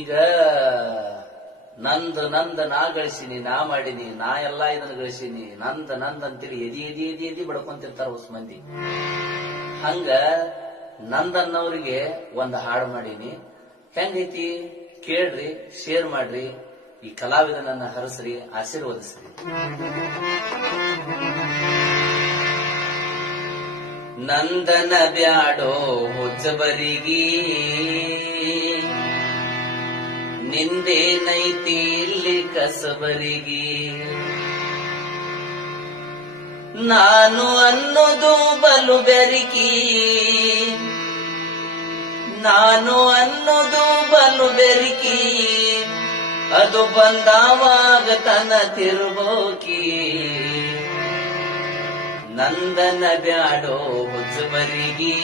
ಈಗ ನಂದ್ ನಾ ಗಳಿಸೀನಿ, ನಾ ಮಾಡೀನಿ, ನಾ ಎಲ್ಲಾ ಇದನ್ನ ಗಳಿಸೀನಿ, ನಂದ್ ಅಂತೇಳಿ ಎದಿ ಬಡ್ಕೊಂತಿರ್ತಾರ ಹೊಸ ಮಂದಿ. ಹಂಗ ನಂದನ್ನವ್ರಿಗೆ ಒಂದ್ ಹಾಡು ಮಾಡೀನಿ. ಹೆಂಗೈತಿ ಕೇಳ್ರಿ, ಶೇರ್ ಮಾಡ್ರಿ, ಈ ಕಲಾವಿದನನ್ನ ಹರಸ್ರಿ, ಆಶೀರ್ವದಿಸ್ರಿ. ನಂದನ ಬ್ಯಾಡೋ ಹುಚ್ಚಬರಿಗಿ, ನಿಂದೇನೈತಿ ಇಲ್ಲಿ ಕಸಬರಿಗಿ. ನಾನು ಅನ್ನೋದು ಬಲು ಬೆರಿಕಿ, ನಾನು ಅನ್ನೋದು ಬಲು ಬೆರಿಕಿ, ಅದು ಬಂದಾವಾಗ ತನ ತಿರುಬೋಕಿ. ನಂದನ ಬ್ಯಾಡೋ ಹುಚ್ಚಬರಿಗಿ,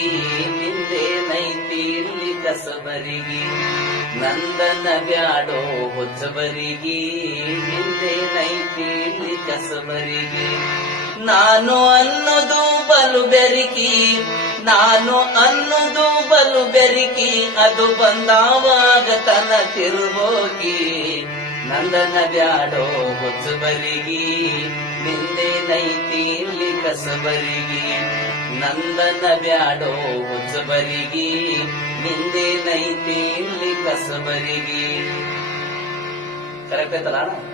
ನಿಂದೇನೈತಿ ಇಲ್ಲಿ ಕಸಬರಿಗಿ. ನಂದನ ಬ್ಯಾಡೋ ಹುಚ್ಚಬರಿಗಿ, ನಿಂದೇನೈತಿ ಇಲ್ಲಿ ಕಸಬರಿಗಿ. ನಾನು ಅನ್ನೋದು ಬಲು ಬೆರಿಕಿ, ನಾನು ಅನ್ನೋದು ಬಲು ಬೆರಿಕಿ, ಅದು ಬಂದಾವಾಗ ತನ ತಿರುಬೋಕಿ. ನಂದನ ಬ್ಯಾಡೋ ಹುಚ್ಚಬರಿಗಿ, ನಿಂದೇನೈತಿ ಇಲ್ಲಿ ಕಸಬರಿಗಿ. ನಂದನ ಬ್ಯಾಡೋ ಹುಚ್ಚಬರಿಗಿ, ನಿಂದೇನೈತಿ ಇಲ್ಲಿ ಕಸಬರಿಗಿ. ಕರೆಕ್ಟ್ ಐತಲ್ಲ ಅಣ್ಣ?